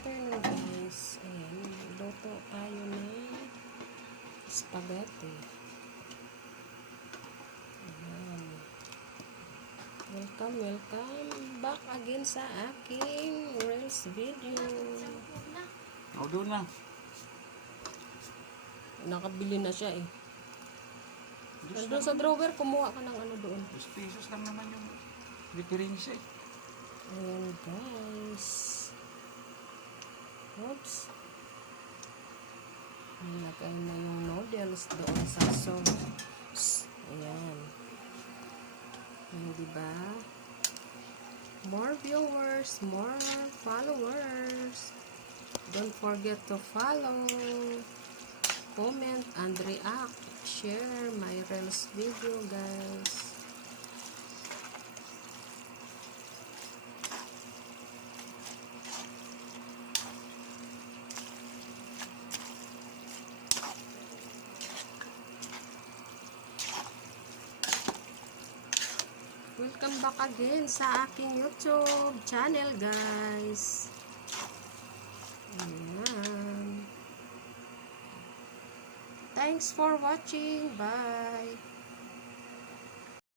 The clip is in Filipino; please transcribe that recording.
afternoon guys. Ayan, luto tayo ng spaghetti. Ayan. Welcome back again sa aking Reels video. O, doon na. Nakabili na siya eh. Diyos Nandun sa drawer, kumuha ka ng ano doon. 10 pesos lang naman yung diferensya eh. Ayan guys. Oops. Nilagay na yung noodles doon sa sauce. Ayan. Ayan, diba? More viewers, more followers. Don't forget to follow, comment, and react. Share my Reels video, guys. Welcome back again sa aking YouTube channel, guys. Ayan. Thanks for watching. Bye.